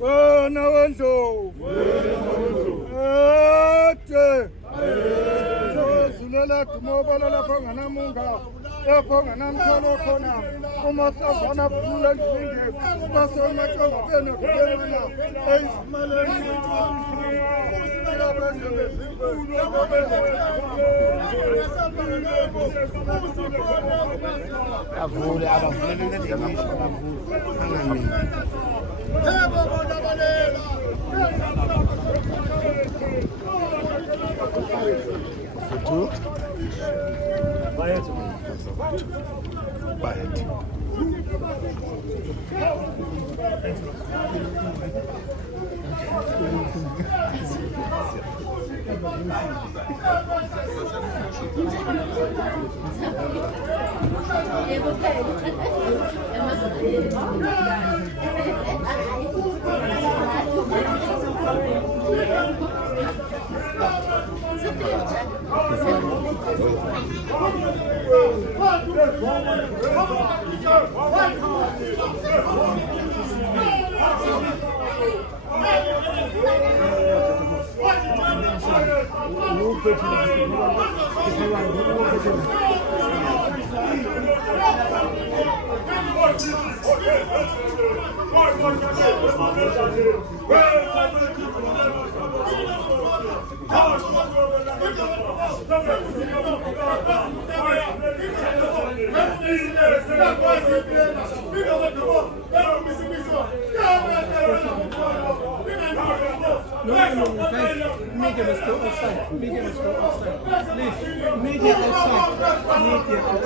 wena wendlovu ade zozulela dumobala lapho nganamunga lapho nganamtholo khona umasazana phula ndinge basemaxoba bene kubena ezimaleni avule abavulele ngemisho angami Media, let's go outside. Please, media outside. Media outside.